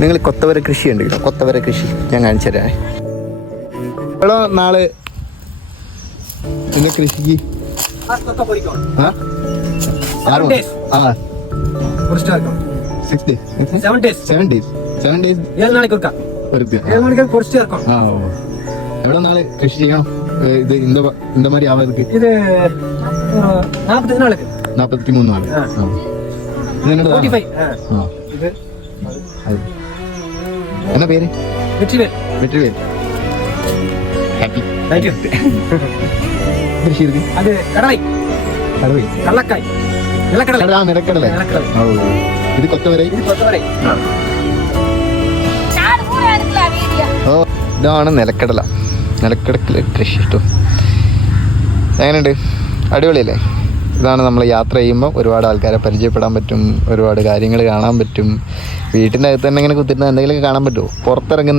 നിങ്ങൾ കൊത്തവര കൃഷി ഉണ്ട് കേട്ടോ, കൊത്തവര കൃഷി ഞാൻ കാണിച്ചു തരാം. എവിടെ നാളെ പിന്നെ കൃഷിക്ക് എവിടെ നാളെ കൃഷി ചെയ്യണം? ഇത് இந்த மாதிரி ആവർക്ക് ഇത് 45 നാൾക്ക് 43 നാള്. എന്നാ പേര്? വെற்றிவேல். ഹാപ്പി. Thank you. കൃഷി ഇருக்கு. അത് കടലൈ കള്ളക്കായ് നിലക്കടല. നിലക്കടല. ഇത് കൊത്തവര. ഓ ഇതാണ് നിലക്കടല. നിലക്കടല കൃഷി ഇഷ്ടം. എങ്ങനെയുണ്ട്? അടിപൊളിയല്ലേ? ഇതാണ് നമ്മൾ യാത്ര ചെയ്യുമ്പോൾ ഒരുപാട് ആൾക്കാരെ പരിചയപ്പെടാൻ പറ്റും, ഒരുപാട് കാര്യങ്ങൾ കാണാൻ പറ്റും. വീട്ടിൻ്റെ അകത്ത് തന്നെ ഇങ്ങനെ കുത്തിരുന്ന എന്തെങ്കിലുമൊക്കെ കാണാൻ പറ്റുമോ? പുറത്തിറങ്ങുന്ന